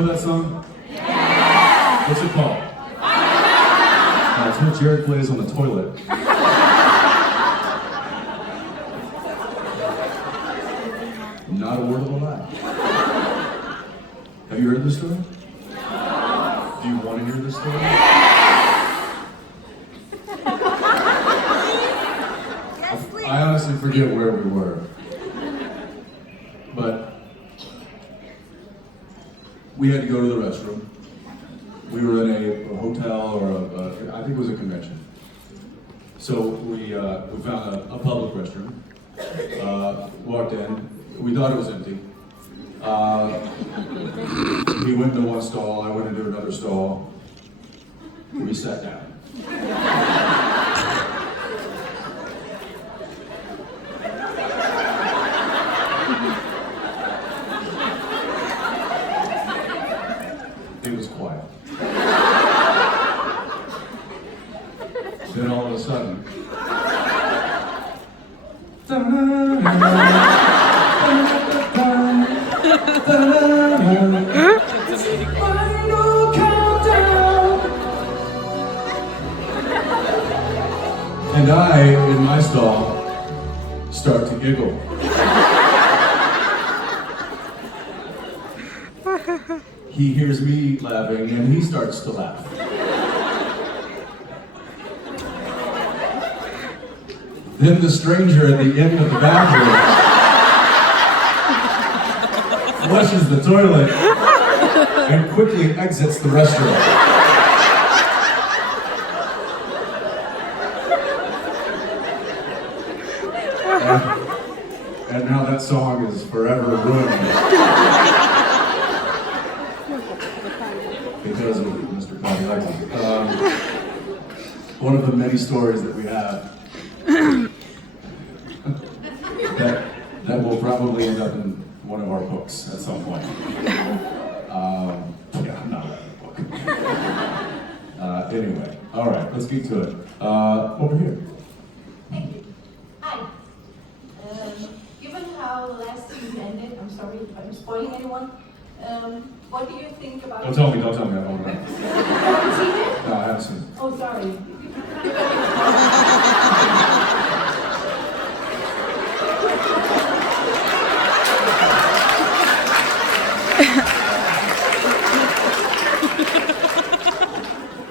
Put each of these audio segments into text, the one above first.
know that song? Yeah! What's it called? It's what Jared plays on the toilet. Not a word of a lie. Have you heard this story? No. Do you want to hear this story? Yes, please. I honestly forget where we were. But we had to go to the restroom. We were in a hotel or I think it was a convention. So we found a public restroom. Walked in. We thought it was empty. He went into one stall. I went into another stall. We sat down. It was quiet. Then all of a sudden, and I, in my stall, start to giggle. He hears me laughing and he starts to laugh. Then the stranger at the end of the bathroom flushes the toilet and quickly exits the restaurant. And now that song is forever ruined. Because of Mr. Patty Lexi. One of the many stories that we have that will probably end up in one of our books at some point. Yeah, I'm not writing a book. Anyway, all right, let's get to it. Over here. Thank you. Hi. Given how the last season ended, I'm sorry if I'm spoiling anyone. What do you think about? Don't tell me. I don't know. You haven't seen it? No, I haven't seen it. Oh, sorry.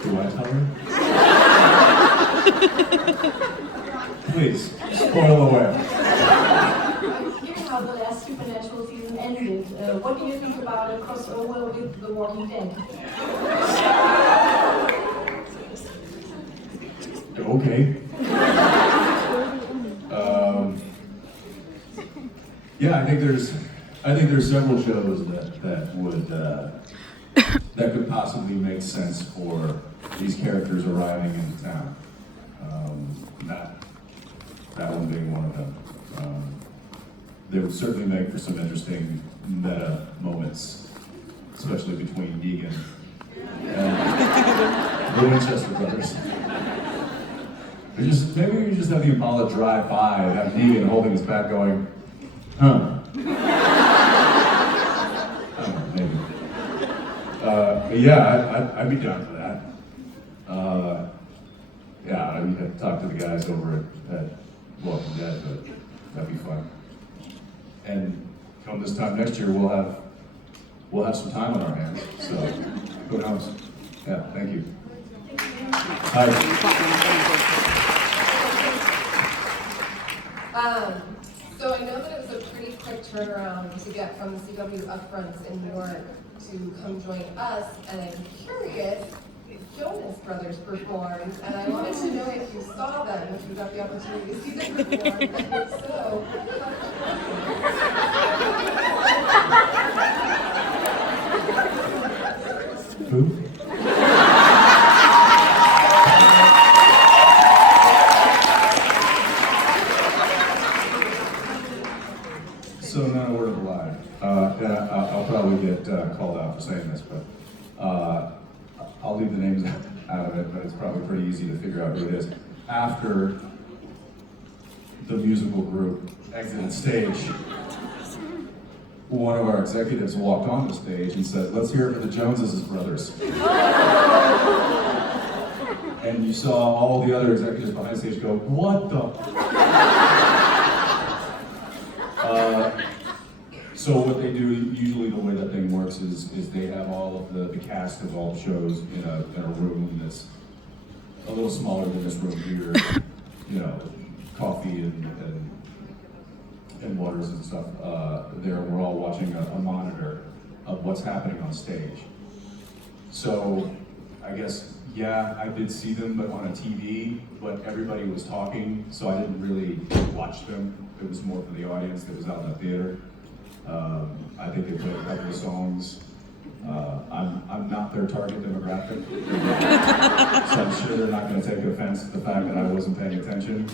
Do I tell her? Please, spoil away. Given how the last supernatural season ended, what do you think about a crossover with The Walking Dead? Okay. Yeah, I think there's several shows that would that could possibly make sense for these characters arriving into town. That one being one of them. They would certainly make for some interesting meta moments, especially between Negan and the Winchester brothers. Maybe we just have the Impala drive by and have Negan holding his back going, huh? I don't know, maybe. But yeah, I'd be down for that. Yeah, I'd have to talk to the guys over at Walking Dead, but that'd be fun. And come this time next year, we'll have some time on our hands. So who knows? Yeah, thank you. Hi. So I know that it was a pretty quick turnaround to get from the CW upfronts in New York to come join us, and I'm curious if Jonas Brothers performed, and I wanted to know if you saw them, if you got the opportunity to see them perform, and if so, Who? So not a word of a lie. I'll probably get called out for saying this, but I'll leave the names out of it, but it's probably pretty easy to figure out who it is. After the musical group exited stage, one of our executives walked on the stage and said, "Let's hear it for the Joneses brothers." And you saw all the other executives behind stage go, "What the?" So what they do, usually the way that thing works is they have all of the cast of all the shows in a room that's a little smaller than this room here, you know, coffee and waters and stuff. There, we're all watching a monitor of what's happening on stage. So I guess, yeah, I did see them, but on a TV, but everybody was talking, so I didn't really watch them. It was more for the audience that was out in the theater. I think they played a couple of songs. I'm not their target demographic, so I'm sure they're not going to take offense to the fact that I wasn't paying attention.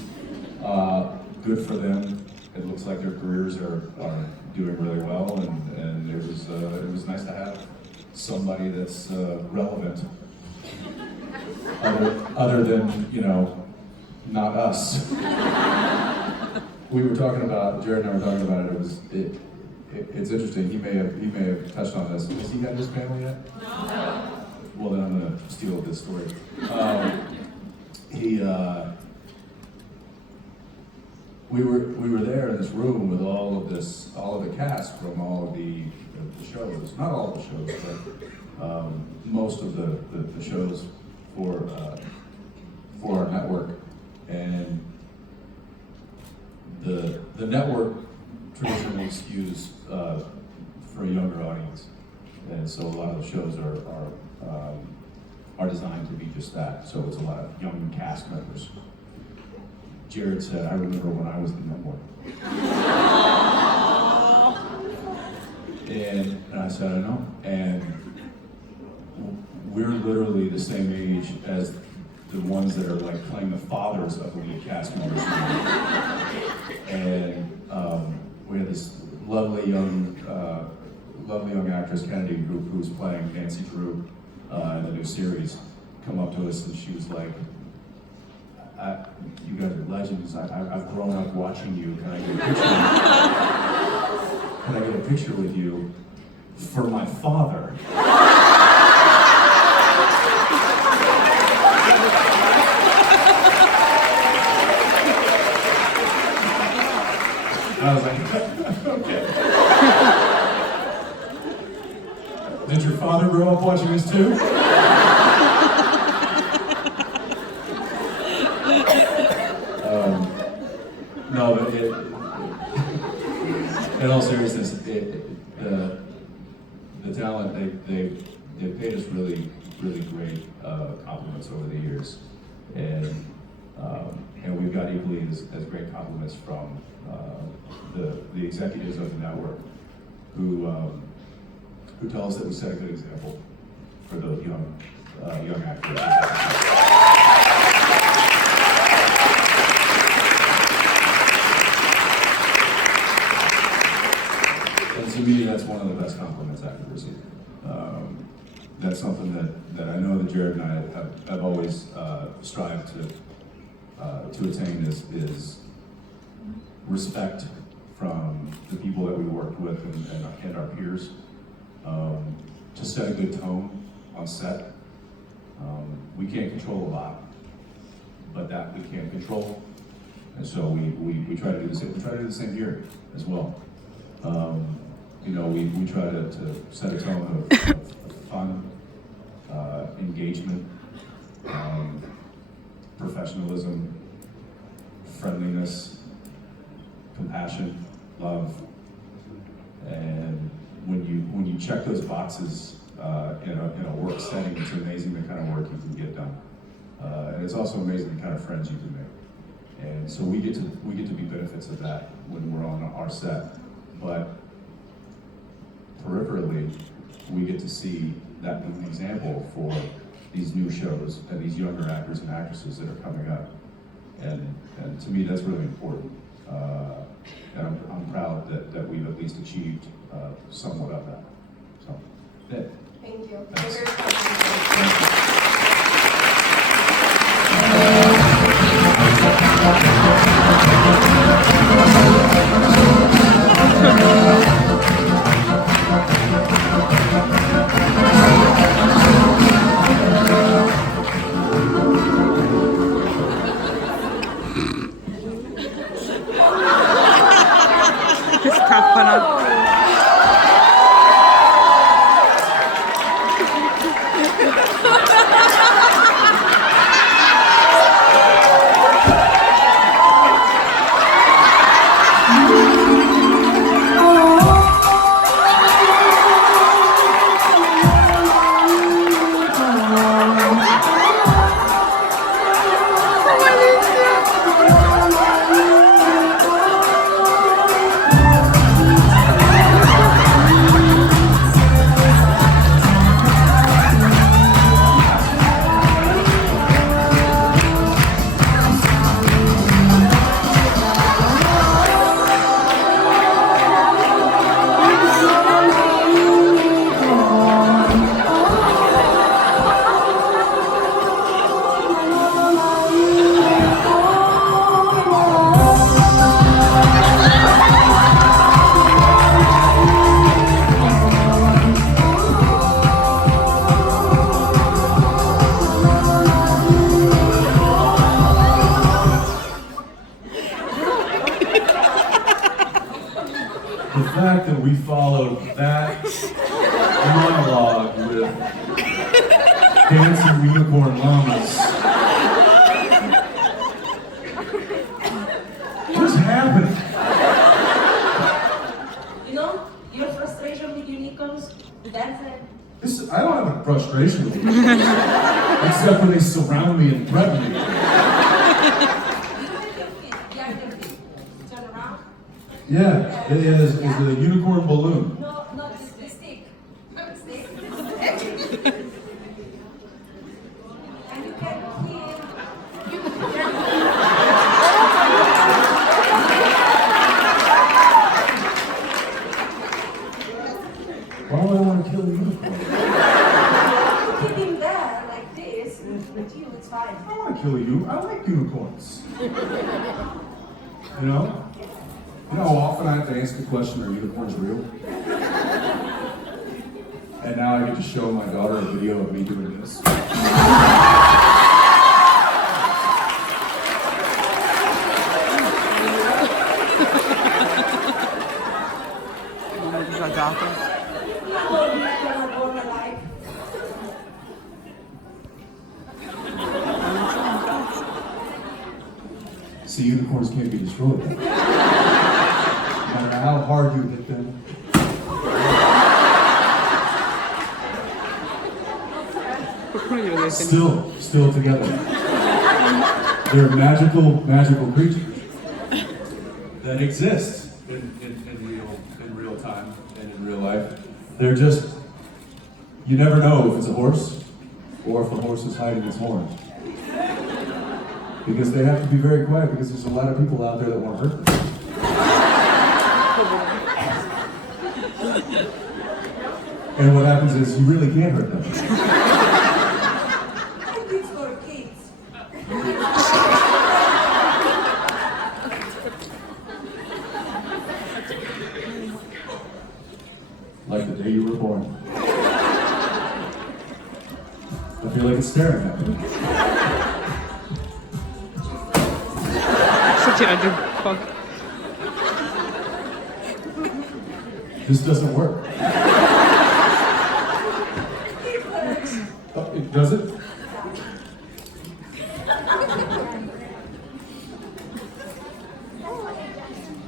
Good for them. It looks like their careers are doing really well, and it was nice to have somebody that's relevant, other than, you know, not us. We were talking about, Jared and I were talking about it. It's interesting. He may have touched on this. Has he got his family yet? No. Well, then I'm going to steal this story. We were there in this room with all of the cast from all of the shows. Not all of the shows, but most of the shows for our network. And the network traditionally skews for a younger audience, and so a lot of the shows are designed to be just that. So it's a lot of young cast members. Jared said, "I remember when I was the network." And I said, "I know." And we're literally the same age as the ones that are like playing the fathers of the lead cast members. And we had this lovely young actress, Kennedy, who's playing Nancy Drew in the new series, come up to us and she was like, "You guys are legends. I've grown up watching you. Can I get a picture? Can I get a picture with you for my father?" I was like, "Okay." Did your father grow up watching this too? No, but in all seriousness, the talent, they paid us really great compliments over the years, and we've got equally as great compliments from the executives of the network who tell us that we set a good example for those young actors. And to me, that's one of the best compliments I could receive. That's something that I know that Jared and I have always strived to attain is respect from the people that we worked with and our peers. To set a good tone on set. We can't control a lot, but that we can control. And so we try to do the same. We try to do the same here as well. You know, we try to set a tone of fun, engagement, professionalism, friendliness, compassion, love, and when you check those boxes in a work setting, it's amazing the kind of work you can get done, and it's also amazing the kind of friends you can make. And so we get to be benefits of that when we're on our set, but peripherally, we get to see that as an example for these new shows and these younger actors and actresses that are coming up. And to me, that's really important. And I'm proud that we've at least achieved somewhat of that. So, yeah. Thank you. Thanks. Thank you. that monologue with dancing unicorn llamas just happened. You know, your frustration with unicorns, that's it. I don't have a frustration with you, except when they surround me and threaten me. Turn around. Yeah, it is a unicorn balloon. No, the stick. Stick. And you can hear. Why would I want to kill a unicorn? Keep him there like this, with you, it's fine. I don't want to kill you. I like unicorns. You know? You know how often I have to answer the question, are unicorns real? And now I get to show my daughter a video of me doing this. See, unicorns can't be destroyed. No matter how hard you hit them. Still together. They're magical creatures that exist in real time and in real life. They're just, you never know if it's a horse or if a horse is hiding its horns. Because they have to be very quiet because there's a lot of people out there that want to hurt them. And what happens is you really can't hurt them. I think it's for kids. Like the day you were born. I feel like it's staring at me. This doesn't work. Oh, it does it?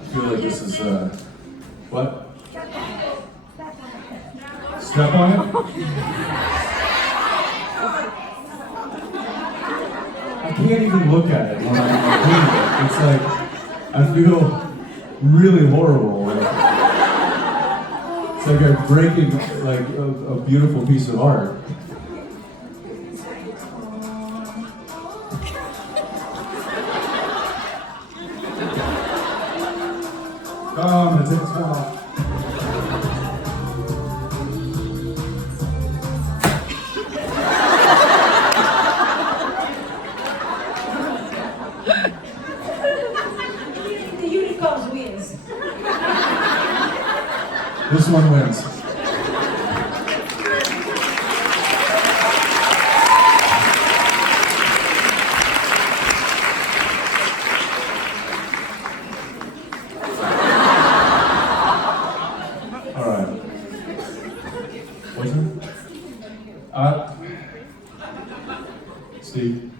I feel like this is, what? Step on it? I can't even look at it when I'm doing it. It's like, I feel really horrible. It's like I'm breaking like a beautiful piece of art. Oh, I'm gonna take this one off. The unicorn wins. This one wins. All right. What's it? Steve.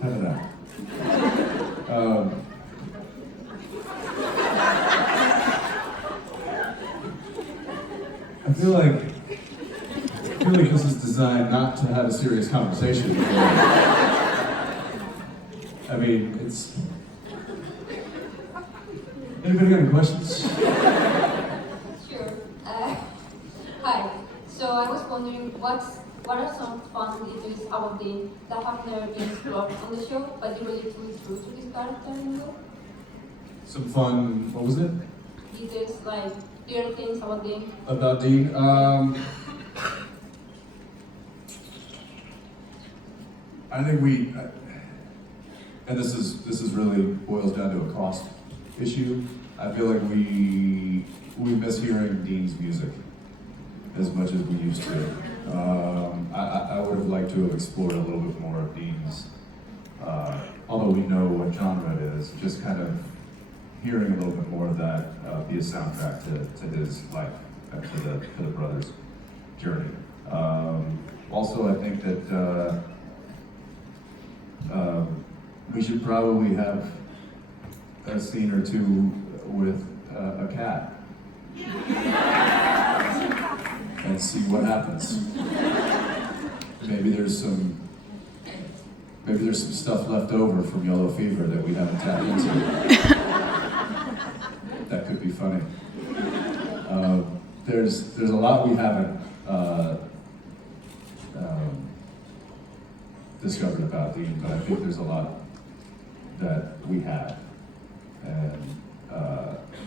How did that? I feel like this is designed not to have a serious conversation. I mean, it's. Anybody got any questions? Sure. Hi. So I was wondering what are some fun details about Dean that have never been explored on the show, but you really feel true to this character in the Some fun. What was it? details like little things about Dean? About Dean. I think and this is really boils down to a cost issue. I feel like we miss hearing Dean's music as much as we used to. I would have liked to have explored a little bit more of Dean's, although we know what genre it is, just kind of hearing a little bit more of that be a soundtrack to his life, and to the brothers' journey. Also, I think that we should probably have a scene or two with a cat and see what happens. Maybe there's some stuff left over from Yellow Fever that we haven't tapped into. That could be funny. There's a lot we haven't discovered about Dean, but I think there's a lot that we have, and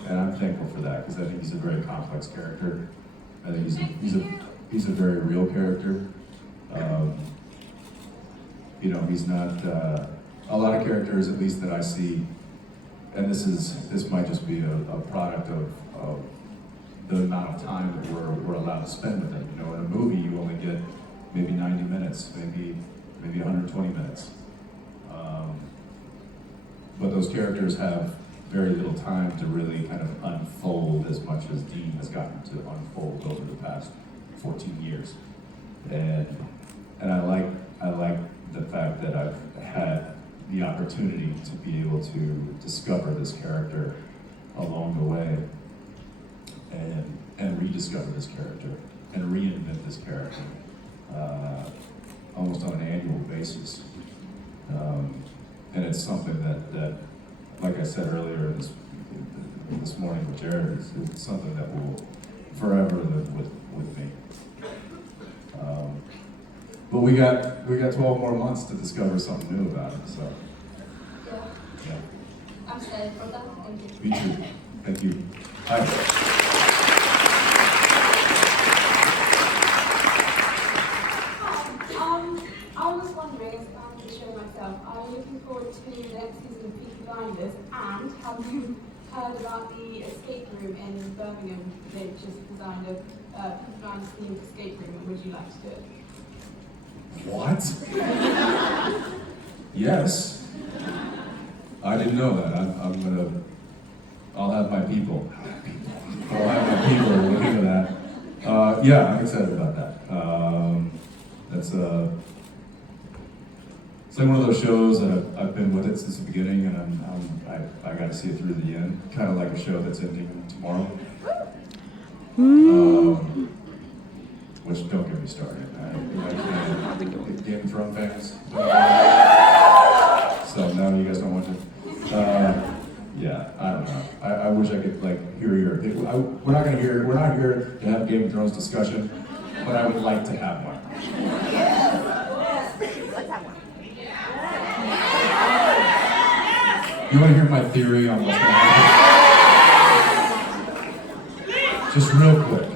I'm thankful for that, because I think he's a very complex character. I think he's a very real character. You know, he's not a lot of characters, at least that I see, and this might just be a product of the amount of time that we're allowed to spend with him. You know, in a movie, you only get maybe 90 minutes, maybe 120 minutes. But those characters have very little time to really kind of unfold as much as Dean has gotten to unfold over the past 14 years. And I like the fact that I've had the opportunity to be able to discover this character along the way, and rediscover this character and reinvent this character almost on an annual basis. And it's something that, like I said earlier this morning with Jared, it's something that will forever live with me. But we got 12 more months to discover something new about him, so. Yeah. I'm excited for that. Thank you. Me too. Thank you. Hi. I was wondering, as a fan of the show myself, are you looking forward to the next season of Peaky Blinders? And have you heard about the escape room in Birmingham? They've just designed a Peaky Blinders themed escape room, and would you like to do it? What? Yes. I didn't know that. I'll have my people. I'll have my people look into that. Yeah, I'm excited about that. It's like one of those shows that I've been with it since the beginning, and I got to see it through the end. Kind of like a show that's ending tomorrow. Which, don't get me started. Game of Thrones fans. So now you guys don't want to. Yeah, I don't know. I wish I could hear your. We're not here to have a Game of Thrones discussion, but I would like to have one. Let's have one. You want to hear my theory on what's going to happen? Just real quick.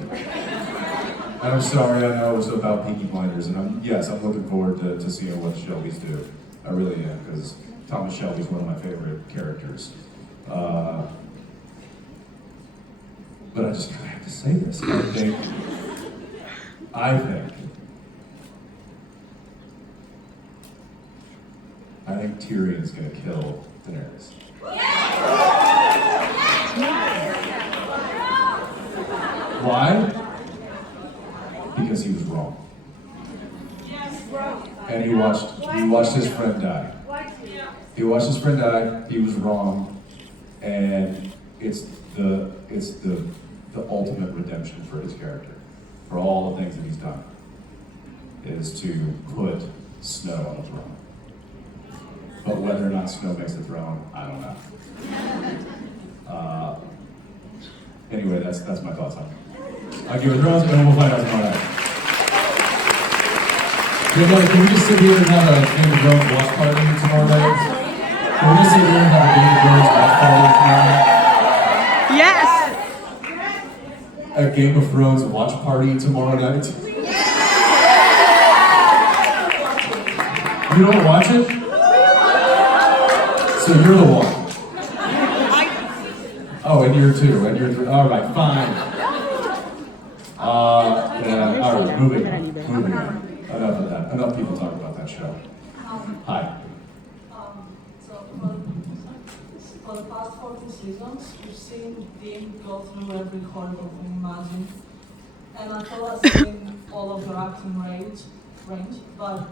And I'm sorry, I know it's about Peaky Blinders, and I'm looking forward to seeing what the Shelbys do. I really am, because Thomas Shelby's one of my favorite characters. But I just kind of have to say this. I think Tyrion's gonna kill Daenerys. Why? Because he was wrong. And he watched his friend die. He watched his friend die, he was wrong, and it's the ultimate redemption for his character, for all the things that he's done, is to put Snow on the throne. But whether or not Snow makes the throne, I don't know. Anyway, that's my thoughts on it. I'll give it Thrones, and then we'll find out tomorrow night. Can we just sit here and have a Game of Thrones watch party tomorrow night? Can we just sit here and have a Game of Thrones watch party tomorrow night? Yes! A Game of Thrones watch party tomorrow night? You don't watch it? So you're the one. Oh, and you're two, and you're three. All right, fine. Yeah, all right, moving on. Enough of that. Enough people talk about that show. Hi. for the past 40 seasons, we've seen Dean go through every corridor we can imagine. And I thought I've seen all of your acting range, but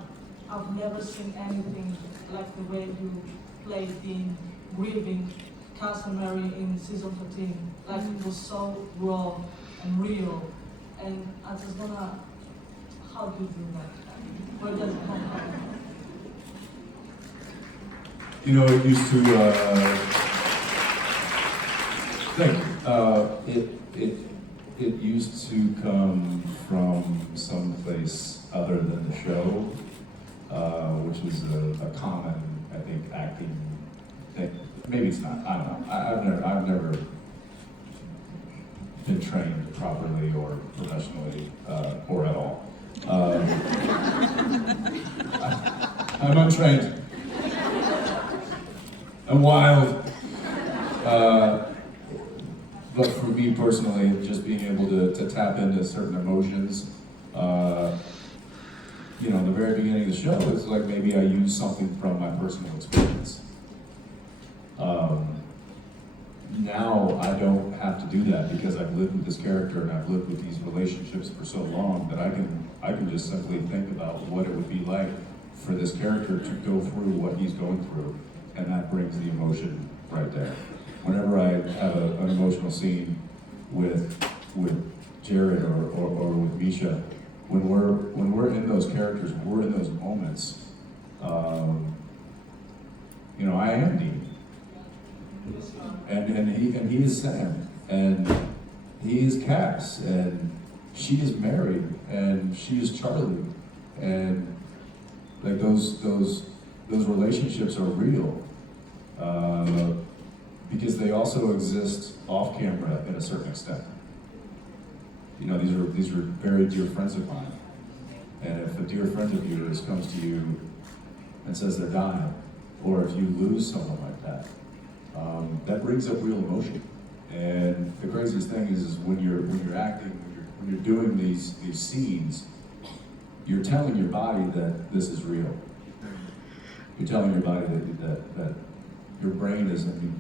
I've never seen anything like the way you played Dean grieving Cass and Mary in season 13. Like it was so raw and real. And I just wanna, how do you do that? Where does it come from? You know, it used to, it used to come from someplace other than the show, which was a common, I think, acting thing. Maybe it's not, I don't know. I've never been trained properly or professionally, or at all. I'm untrained. I'm wild. But for me personally, just being able to tap into certain emotions, you know, in the very beginning of the show, it's like maybe I use something from my personal experience. Now I don't have to do that because I've lived with this character and I've lived with these relationships for so long that I can just simply think about what it would be like for this character to go through what he's going through, and that brings the emotion right there. Whenever I have an emotional scene with Jared or with Misha, when we're in those characters, we're in those moments. You know, I am Dean, and he is Sam, and he is Cass, and she is Mary, and she is Charlie, and like those relationships are real. Because they also exist off camera in a certain extent. You know, these are very dear friends of mine. And if a dear friend of yours comes to you and says they're dying, or if you lose someone like that, that brings up real emotion. And the craziest thing is when you're acting, when you're doing these scenes, you're telling your body that this is real. You're telling your body that your brain is an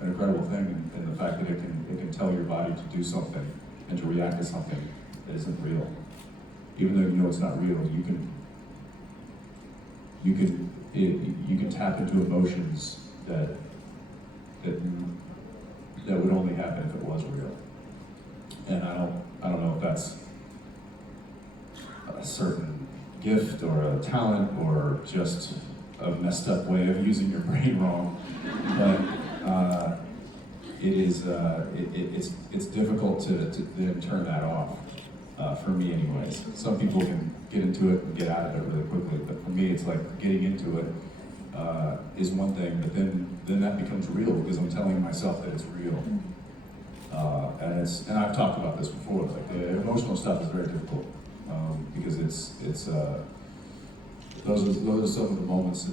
incredible thing, and the fact that it can tell your body to do something and to react to something that isn't real. Even though you know it's not real, you can tap into emotions that would only happen if it was real. And I don't know if that's a certain gift or a talent or just a messed up way of using your brain wrong, but it's difficult to then turn that off, for me anyways. Some people can get into it and get out of it really quickly, but for me it's like getting into it is one thing, but then that becomes real because I'm telling myself that it's real. And I've talked about this before, like the emotional stuff is very difficult, because those are some of the moments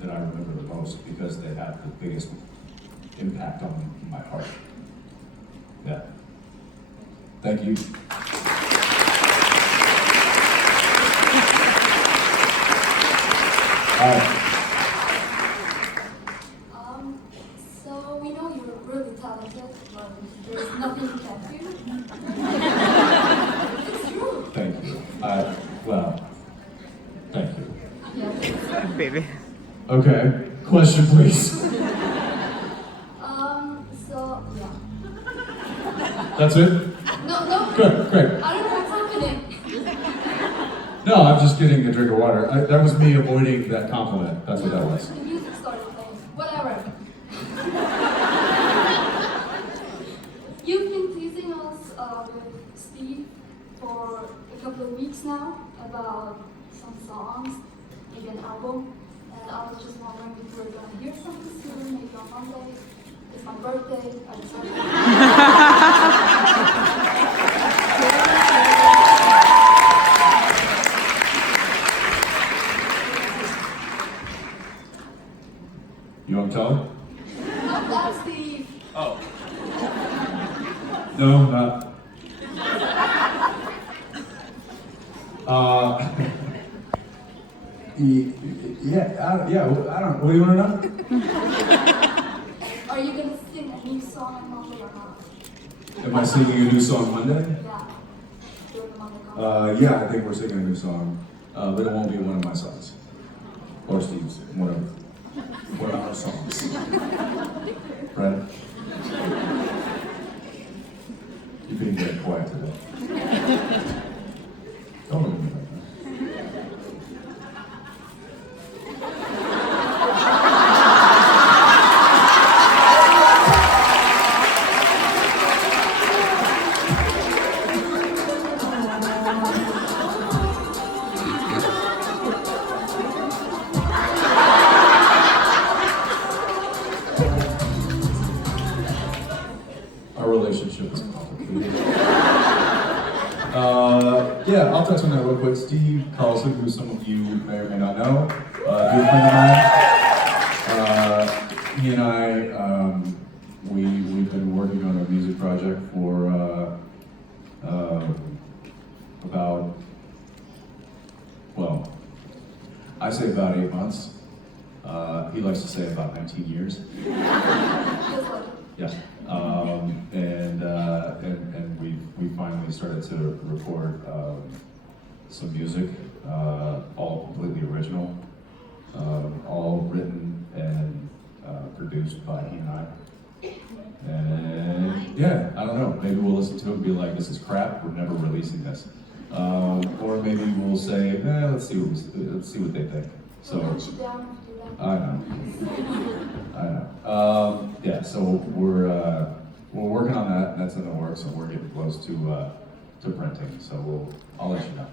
that I remember the most because they have the biggest impact on my heart. Yeah. Thank you. So we know you're really talented, but there's nothing you can do. It's true. Thank you. Well, thank you. Yeah. Baby. Okay, question please. So yeah. That's it? No. Good, great. I don't know what's happening. No, I'm just getting a drink of water. That was me avoiding that compliment. That's what that was. The music started playing. Whatever. You've been teasing us with Steve for a couple of weeks now about some songs, maybe an album. And I was just wondering if we're going to hear something soon, maybe on Monday. It's my birthday. I You want to tell him? Not that, Steve. Oh. No, not. I don't. What do you want to know? Are you gonna sing a new song on Monday or not? Am I singing a new song Monday? Yeah. During the Monday concert. Yeah, I think we're singing a new song, but it won't be one of my songs or Steve's. One of our songs, right? You're being very quiet today. Don't look at me like that. Our relationship is complicated. Yeah, I'll touch on that real quick. Steve Carlson, who some of you may or may not know, dear friend of mine. He and I, we've been working on a music project for about, well, I say about 8 months. He likes to say about 19 years. Yeah, and we finally started to record some music, all completely original, all written and produced by he and I. And yeah, I don't know, maybe we'll listen to it and be like, this is crap, we're never releasing this. Or maybe we'll say, let's see what they think. So. I know. Yeah, so we're working on that, and that's in the works, and we're getting close to printing. So I'll let you know.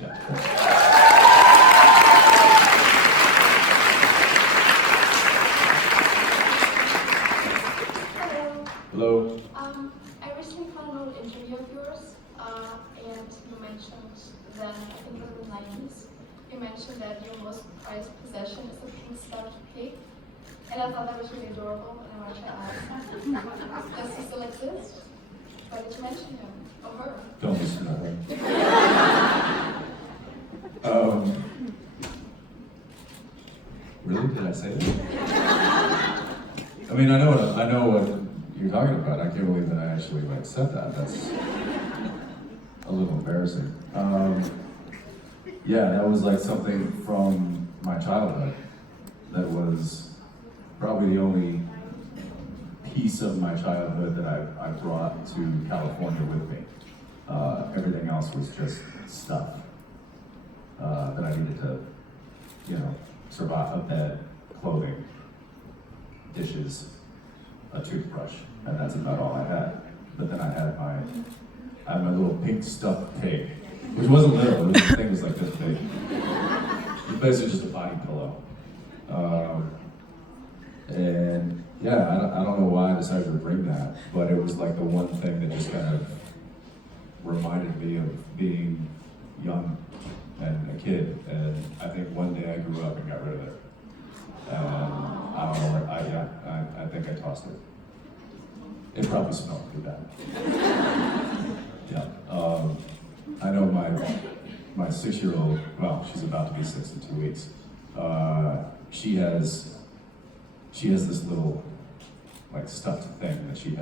Yeah. Hello. I recently found an old interview of yours, and you mentioned that, I think it was in the 90s, you mentioned that your most prized possession is a pink stuffed pig, and I thought that was really adorable, and I wanted to ask, does he still exist? Why did you mention him, or her? Don't listen to her. Really? Did I say that? I mean, I know what you're talking about. I can't believe that I actually said that. That's a little embarrassing. Yeah, that was something from my childhood. That was probably the only piece of my childhood that I brought to California with me. Everything else was just stuff that I needed to, survive: a bed, clothing, dishes, a toothbrush, and that's about all I had. But then I had my little pink stuffed pig, which wasn't little. The thing was like this big. It was basically just a body pillow. And yeah, I don't know why I decided to bring that, but it was the one thing that just kind of reminded me of being young and a kid. And I think one day I grew up and got rid of it. And I don't know, I think I tossed it. It probably smelled pretty bad. Yeah. I know my 6-year-old, well, she's about to be 6 in 2 weeks. She has this little stuffed thing that she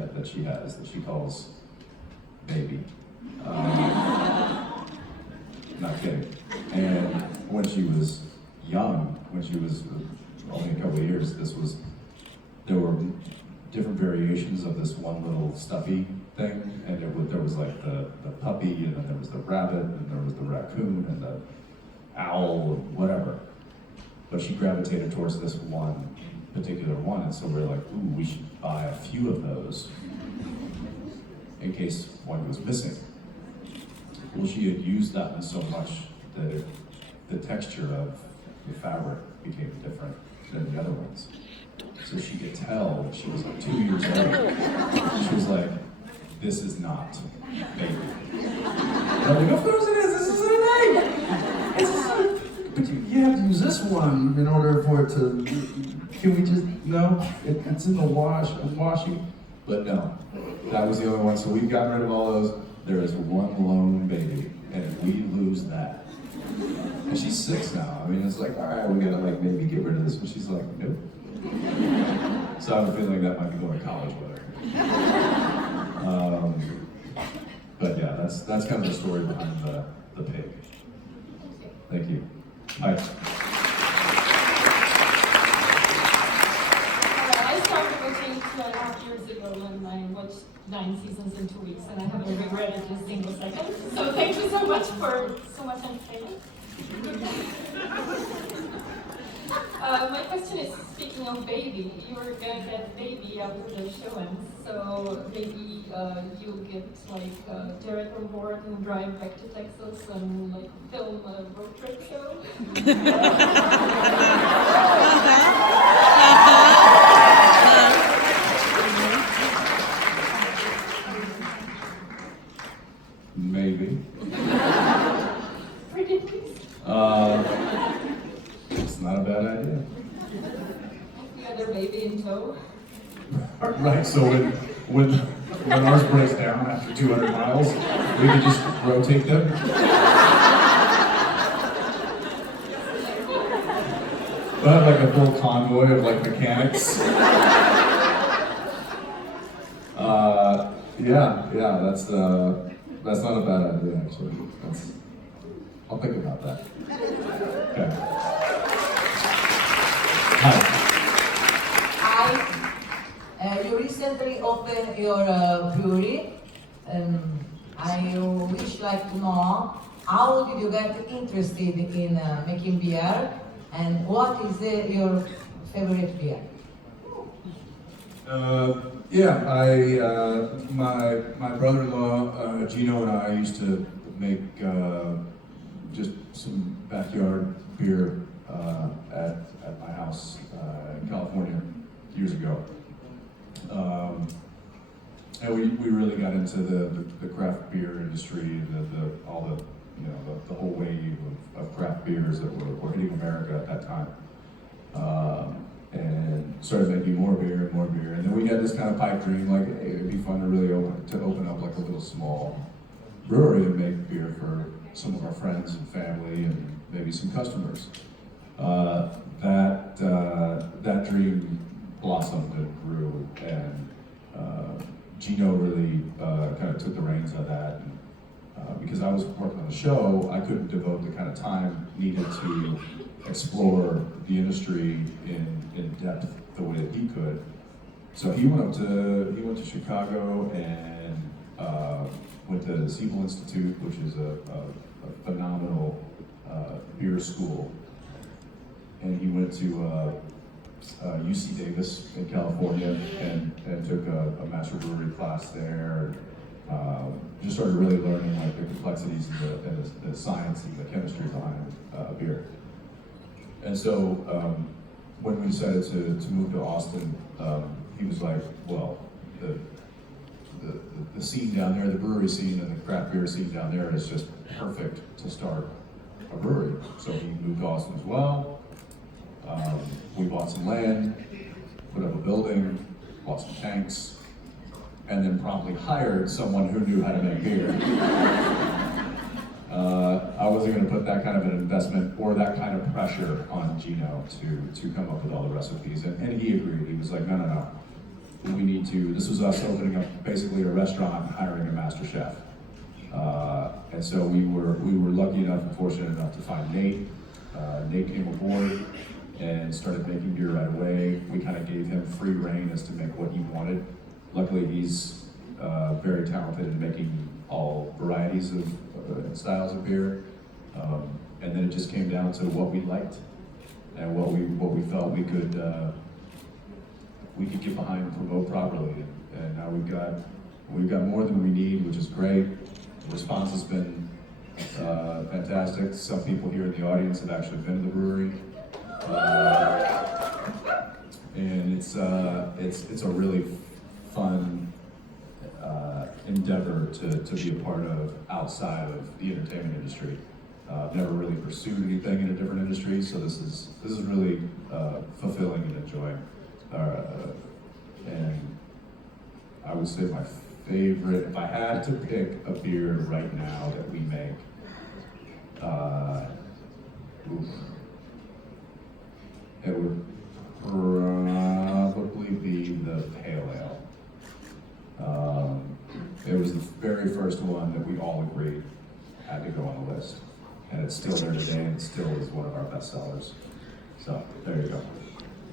has that she calls baby. Not kidding. And when she was young, when she was only a couple of years, there were different variations of this one little stuffy thing, and there was the puppy, and then there was the rabbit, and there was the raccoon, and the owl, whatever. But she gravitated towards this one particular one, and so we're like, ooh, we should buy a few of those in case one was missing. Well, she had used that one so much that the texture of the fabric became different than the other ones. So she could tell that she was 2 years old. She was like, this is not baby. And I'm like, of course it is, this is her name! But you have to use this one in order for it to, can we just, no? It's in the wash, I'm washing. But no, that was the only one. So we've gotten rid of all those. There is one lone baby, and if we lose that, And she's 6 now. I mean, it's like, all right, we gotta like maybe get rid of this. But she's like, nope. So I have a feeling that might be going to college with her. But yeah, that's kind of the story behind the pig. Thank you. Hi. I started watching 2.5 years ago and I watched 9 seasons in 2 weeks and I haven't regretted a single second. So thank you so much for so much entertainment. My question is, speaking of baby, you're gonna get baby after the show ends, so maybe you'll get like Derek on board and drive back to Texas and like film a road trip show. Maybe. Pretty please. It's not a bad idea. The other baby in tow. Right, so when ours breaks down after 200 miles, we can just rotate them. We'll have like a full convoy of like mechanics. Yeah, that's not a bad idea actually. I'll think about that. Okay. Hi. You recently opened your brewery. I wish like to know how did you get interested in making beer, and what is your favorite beer? My brother-in-law Gino and I used to make just some backyard beer at my house in California years ago. And we really got into the craft beer industry, the whole wave of craft beers that were hitting America at that time. And started making more beer, and then we had this kind of pipe dream, like, hey, it'd be fun to really open up like a little small brewery and make beer for some of our friends and family and maybe some customers. That dream blossomed and grew, and Gino really kind of took the reins of that. And, because I was working on the show, I couldn't devote the kind of time needed to explore the industry in depth the way that he could. So he went to Chicago and went to the Siebel Institute, which is a phenomenal beer school. And he went to UC Davis in California and took a master brewery class there. Just started really learning like the complexities and the science and the chemistry behind beer. And so when we decided to move to Austin, he was like, well, the scene down there, the brewery scene and the craft beer scene down there is just perfect to start a brewery. So he moved to Austin as well. We bought some land, put up a building, bought some tanks, and then promptly hired someone who knew how to make beer. I wasn't going to put that kind of an investment or that kind of pressure on Gino to come up with all the recipes, and he agreed. He was like, no. We need to, this was us opening up basically a restaurant and hiring a master chef. And so we were lucky enough and fortunate enough to find Nate. Nate came aboard and started making beer right away. We kind of gave him free rein as to make what he wanted. Luckily, he's very talented in making all varieties of styles of beer. And then it just came down to what we liked and what we felt we could get behind and promote properly. And now we've got more than we need, which is great. The response has been fantastic. Some people here in the audience have actually been to the brewery. And it's a really fun endeavor to be a part of outside of the entertainment industry. I've never really pursued anything in a different industry, so this is really fulfilling and enjoying. And I would say my favorite, if I had to pick a beer right now that we make, very first one that we all agreed had to go on the list. And it's still there today, and it still is one of our best sellers. So, there you go.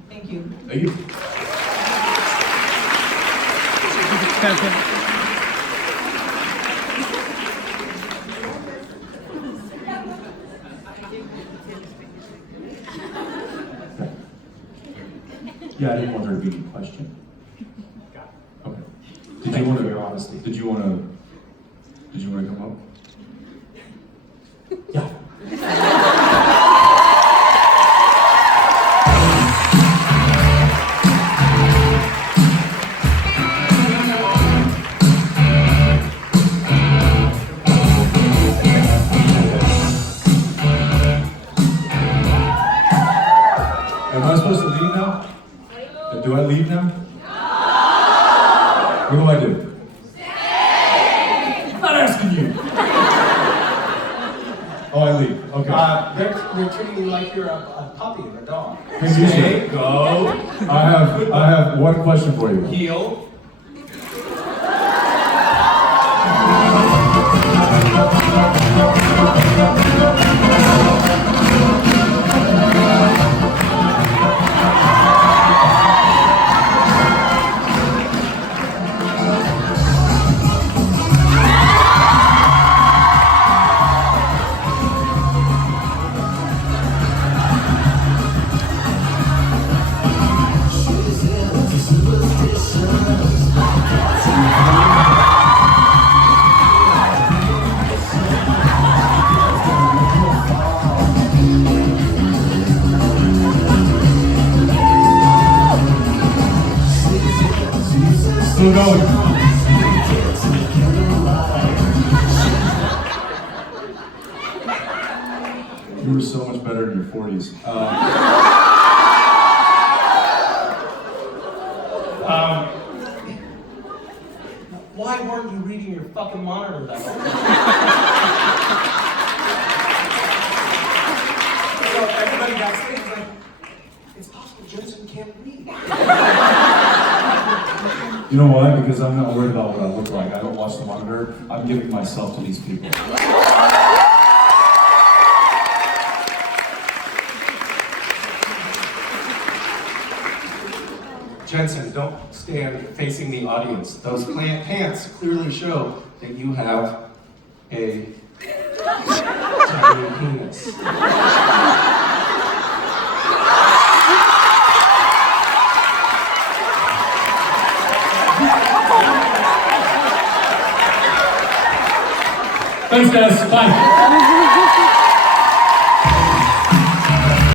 Thank you. Thank you. Yeah, I didn't want there to be any question. Okay. Did you want to? your honesty. Did you want to come up? Yeah. Am I supposed to leave now? Do I leave now? No! What do I do? Stay! I'm not asking you. Oh, I leave. Okay. They're treating you like you're a puppy or a dog. Stay, go. I have one question for you. Heel. Still going. You were so much better in your 40s. Why weren't you reading your fucking monitor that whole time? So everybody backstage is like, it's possible Jensen can't read. You know why? Because I'm not worried about what I look like. I don't watch the monitor. I'm giving myself to these people. Jensen, don't stand facing the audience. Those pants clearly show that you have a tiny penis. Thanks, guys. Bye.